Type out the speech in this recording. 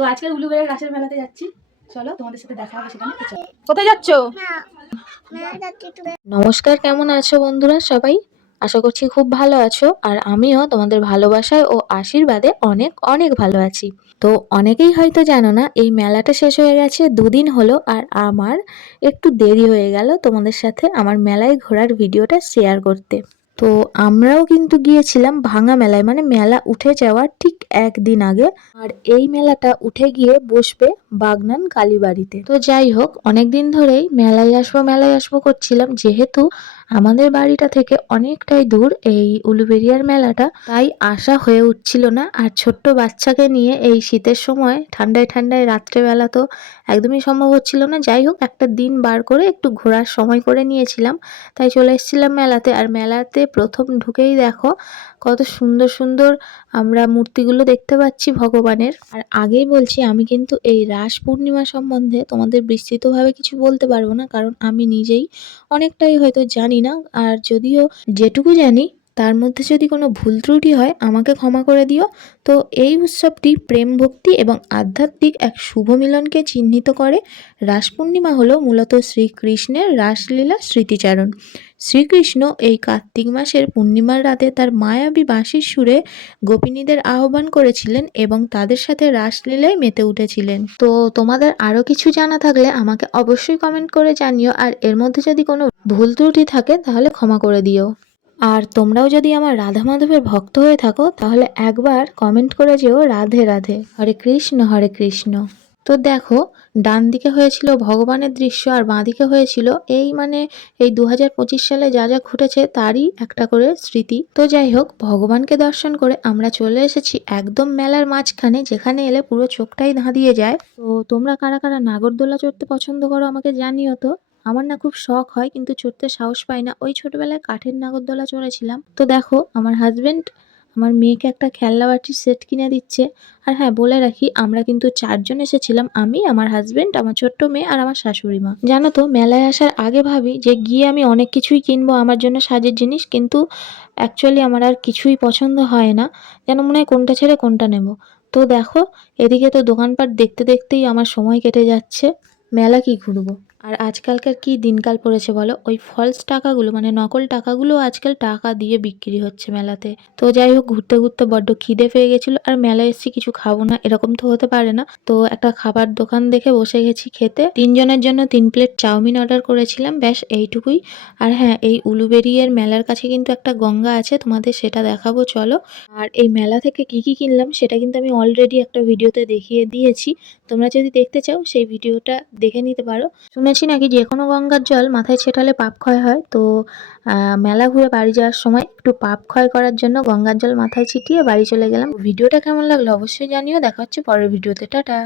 তো আজকের উলুবেড়িয়া গাছের মেলাতে যাচ্ছি, চলো তোমাদের সাথে দেখা হবে সেখানে। কোথায় যাচ্ছ? নমস্কার, কেমন আছো বন্ধুরা সবাই? আশা করছি খুব ভালো আছো। আর আমিও তোমাদের ভালোবাসায় ও আশীর্বাদে অনেক অনেক ভালো আছি। তো অনেকেই হয়তো জানো না, এই মেলাটা শেষ হয়ে গেছে 2 দিন হলো। আর আমার একটু দেরি হয়ে গেল তোমাদের সাথে আমার মেলায় ঘোরার ভিডিওটা শেয়ার করতে। তো আমরাও কিন্তু গিয়েছিলাম ভাঙা মেলায়, মানে মেলা উঠে যাওয়ার ঠিক 1 দিন আগে। আর এই মেলাটা উঠে গিয়ে বসবে বাগনান কালীবাড়িতে। তো যাই হোক, অনেকদিন ধরেই মেলায় আসবো করছিলাম, যেহেতু আমাদের বাড়িটা থেকে অনেকটাই দূর এই উলুবেড়িয়ার মেলাটা, তাই আসা হয়ে উঠছিল না। আর ছোট্ট বাচ্চাকে নিয়ে এই শীতের সময় ঠান্ডায় ঠান্ডায় রাত্রেবেলা তো একদমই সম্ভব হচ্ছিল না। যাই হোক, একটা দিন বার করে একটু ঘোরার সময় করে নিয়েছিলাম, তাই চলে এসেছিলাম মেলাতে। আর মেলাতে প্রথম ঢুকেই দেখো কত সুন্দর সুন্দর আমরা মূর্তিগুলো দেখতে পাচ্ছি ভগবানের। আর আগেই বলছি, আমি কিন্তু এই রাস পূর্ণিমা সম্বন্ধে তোমাদের বিস্তৃতভাবে কিছু বলতে পারবো না, কারণ আমি নিজেই অনেকটাই হয়তো জানি না। আর যদিও যেটুকু জানি তার মধ্যে যদি কোনো ভুল ত্রুটি হয় আমাকে ক্ষমা করে দিও। তো এই উৎসবটি প্রেম ভক্তি এবং আধ্যাত্মিক এক শুভ মিলনকে চিহ্নিত করে। রাস পূর্ণিমা হলো মূলত শ্রীকৃষ্ণের রাসলীলা স্মৃতিচারণ। শ্রীকৃষ্ণ এই কার্তিক মাসের পূর্ণিমার রাতে তার মায়াবী বাঁশির সুরে গোপিনীদের আহ্বান করেছিলেন এবং তাদের সাথে রাসলীলায় মেতে উঠেছিলেন। তো তোমাদের আরও কিছু জানা থাকলে আমাকে অবশ্যই কমেন্ট করে জানিও। আর এর মধ্যে যদি কোনো ভুল ত্রুটি থাকে তাহলে ক্ষমা করে দিও। আর তোমরাও যদি আমার রাধা মাধবের ভক্ত হয়ে থাকো তাহলে একবার কমেন্ট করে যেও রাধে রাধে, হরে কৃষ্ণ হরে কৃষ্ণ। তো দেখো, ডান দিকে হয়েছিল ভগবানের দৃশ্য আর বাঁ দিকে হয়েছিল এই 2025 সালে যা যা ঘটেছে তারই একটা করে স্মৃতি। তো যাই হোক, ভগবানকে দর্শন করে আমরা চলে এসেছি একদম মেলার মাঝখানে, যেখানে এলে পুরো চোখটাই ধাঁধিয়ে যায়। তো তোমরা কারা কারা নাগরদোলা চড়তে পছন্দ করো আমাকে জানিও তো। আমার না খুব শখ হয়, কিন্তু চড়তে সাহস পাই না। ওই ছোটবেলায় কাঠের নাগরদোলা চড়েছিলাম। তো দেখো, আমার হাজবেন্ড আমার মেয়েকে একটা খেলনা বাটির সেট কিনে দিচ্ছে। আর হ্যাঁ, বলে রাখি, আমরা কিন্তু 4জন এসেছিলাম, আমি, আমার হাজবেন্ড, আমার ছোট্ট মেয়ে আর আমার শাশুড়ি মা। জানো তো, মেলায় আসার আগে ভাবি যে গিয়ে আমি অনেক কিছুই কিনবো আমার জন্য সাজের জিনিস, কিন্তু অ্যাকচুয়ালি আমার আর কিছুই পছন্দ হয় না, যেন মনে হয় কোনটা ছেড়ে কোনটা নেব। তো দেখো, এদিকে তো দোকানপাট দেখতে দেখতেই আমার সময় কেটে যাচ্ছে, মেলা কি ঘুরবো। আর আজকালকার কি দিনকাল পড়েছে বলো, ওই ফলস টাকাগুলো মানে নকল টাকাগুলো আজকাল টাকা দিয়ে বিক্রি হচ্ছে মেলাতে। তো যাই হোক, ঘুরতে ঘুরতে বড্ড খিদে পেয়ে গেছিল, আর মেলায় এসেছি কিছু খাবো না এরকম তো হতে পারে না। তো একটা খাবার দোকান দেখে বসে গেছি খেতে। 3জনের জন্য 3 প্লেট চাউমিন অর্ডার করেছিলাম, ব্যাস এইটুকুই। আর হ্যাঁ, এই উলুবেড়িয়ার মেলার কাছে কিন্তু একটা গঙ্গা আছে, তোমাদের সেটা দেখাবো চলো। আর এই মেলা থেকে কি কি কিনলাম সেটা কিন্তু আমি অলরেডি একটা ভিডিওতে দেখিয়ে দিয়েছি, তোমরা যদি দেখতে চাও সেই ভিডিওটা দেখে নিতে পারো। শুনেছি নাকি যে কোনো গঙ্গার জল মাথায় ছেটালে পাপ ক্ষয় হয়। তো মেলা ঘুরে বাড়ি যাওয়ার সময় একটু পাপ ক্ষয় করার জন্য গঙ্গার জল মাথায় ছিটিয়ে বাড়ি চলে গেলাম। ভিডিওটা কেমন লাগলো অবশ্যই জানিও। দেখা হচ্ছে পরের ভিডিওতে, টাটা।